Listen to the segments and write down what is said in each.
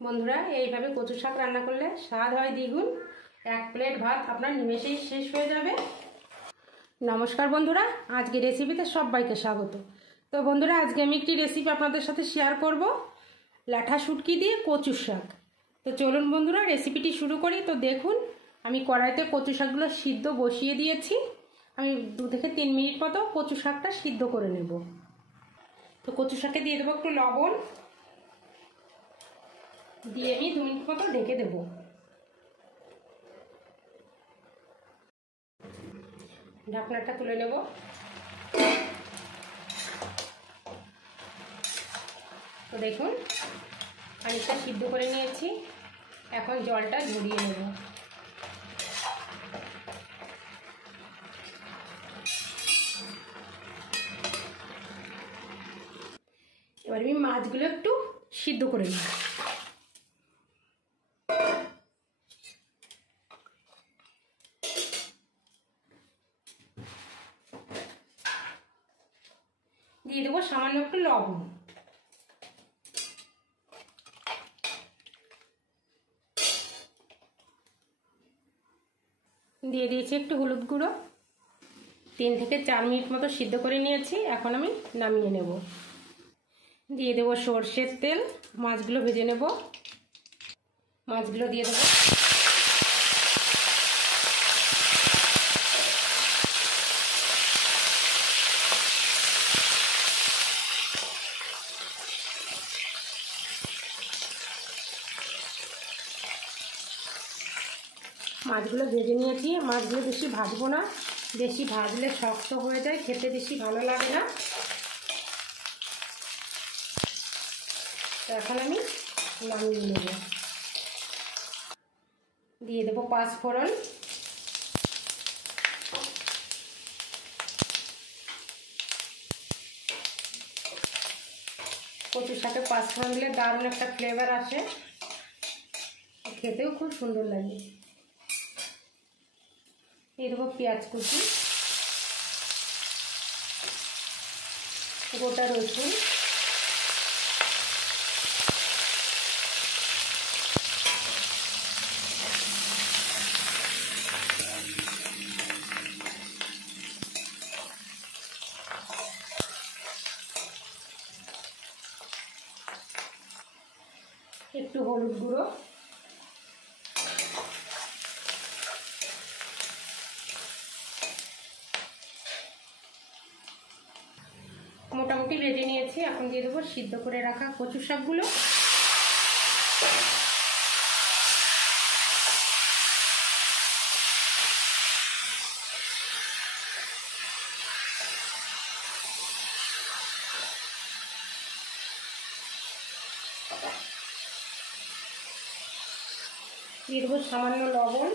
বন্ধুরা, এইভাবে কচু শাক রান্না করলে স্বাদ হয় দ্বিগুণ। এক প্লেট ভাত আপনার নিমেষেই শেষ হয়ে যাবে। নমস্কার বন্ধুরা, আজকে রেসিপিতে সবাইকে স্বাগত। তো বন্ধুরা, আজকে আমি একটি রেসিপি আপনাদের সাথে শেয়ার করব, ল্যাঠা শুটকি দিয়ে কচু শাক। তো চলুন বন্ধুরা, রেসিপিটি শুরু করি। তো দেখুন, আমি কড়াইতে কচু শাকগুলো সিদ্ধ বসিয়ে দিয়েছি। আমি 2 থেকে 3 মিনিট মতো কচু শাকটা সিদ্ধ করে নেব। তো কচু শাকে দিয়ে দেবো একটু লবণ, দিয়ে আমি 2 মিনিট মতো ঢেকে দেব। ঢাকনাটা তুলে নেব। তো দেখুন, খানিকটা সিদ্ধ করে নিয়েছি, এখন জলটা ঝরিয়ে নেব। এবার আমি মাছগুলো একটু সিদ্ধ করে নেব। দিয়ে দেবো সামান্য একটু লবণ, দিয়ে দিয়েছি একটু হলুদ গুঁড়ো। 3 থেকে 4 মিনিট মতো সিদ্ধ করে নিয়েছি, এখন আমি নামিয়ে নেব। দিয়ে দেবো সর্ষের তেল, মাছগুলো ভেজে নেব। মাছগুলো দিয়ে দেবো। মাছগুলো ভেজে নিয়েছি। মাছগুলো বেশি ভাজবো না, বেশি ভাজলে শক্ত হয়ে যায়, খেতে বেশি ভালো লাগে না। তো এখন আমি নামিয়ে নেব। দিয়ে দেবো 5 ফোড়ন, কচুর সাথে 5 ফোড়ন দিলে দারুণ একটা ফ্লেভার আসে, খেতেও খুব সুন্দর লাগে। দিয়ে দেবো পেঁয়াজ কুচি, গোটা রসুন, একটু হলুদ গুঁড়ো, মোটামুটি ভেজে নিয়েছি। এখন দিয়ে দেবো সিদ্ধ করে রাখা কচু শাকগুলো। দিয়ে দেবো সামান্য লবণ,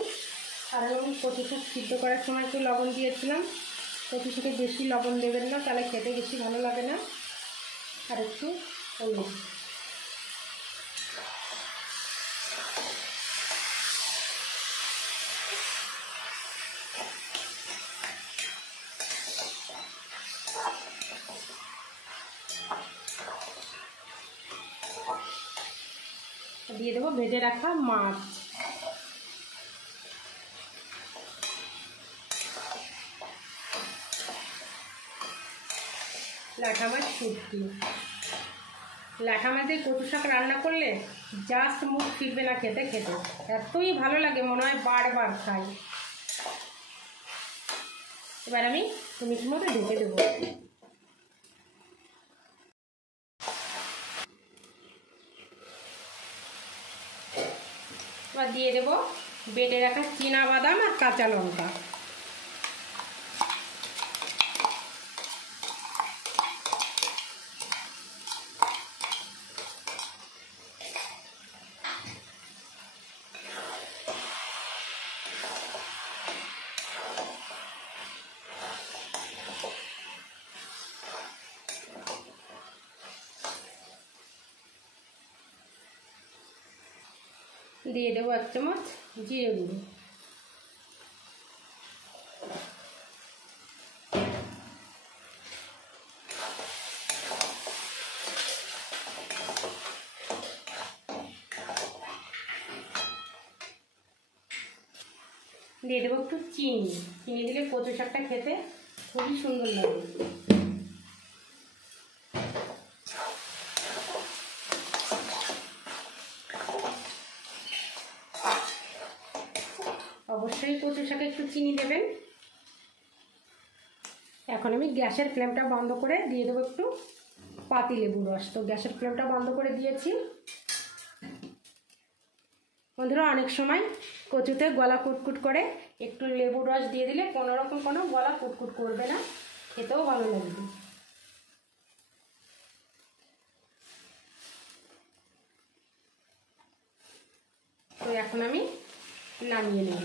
কারণ আমি কচু শাক সিদ্ধ করার সময় একটু লবণ দিয়েছিলাম। কচু শাকে বেশি লবণ দেবেন না, তাহলে খেতে বেশি ভালো লাগে না। আর একটু হলুদ, দিয়ে দেবো ভেজে রাখা মাছ। ল্যাঠা মাছ শুটকি, ল্যাঠা মাছের কচু শাক রান্না করলে জাস্ট মুখ ফিরবে না খেতে খেতে, এতই ভালো লাগে, মনে হয় বারবার খাই। এবার আমি 2 মিনিট মতো ঢেকে দেবো। এবার দিয়ে দেবো বেটে রাখা চীনা বাদাম আর কাঁচা লঙ্কা। দিয়ে দেবো 1 চামচ জিরে গুঁড়ো, দিয়ে দেবো একটু চিনি। চিনি দিলে কচু শাকটা খেতে খুবই সুন্দর লাগে। অবশ্যই কচু শাকে একটু চিনি দেবেন। এখন আমি গ্যাসের ফ্লেমটা বন্ধ করে দিয়ে দেবো একটু পাতিলেবুর রস। তো গ্যাসের ফ্লেমটা বন্ধ করে দিয়েছি। বন্ধুরা, অনেক সময় কচুতে গলা কুটকুট করে, একটু লেবুর রস দিয়ে দিলে কোনোরকম কোনো গলা কুটকুট করবে না, খেতেও ভালো লাগবে। তো এখন আমি নামিয়ে নেব।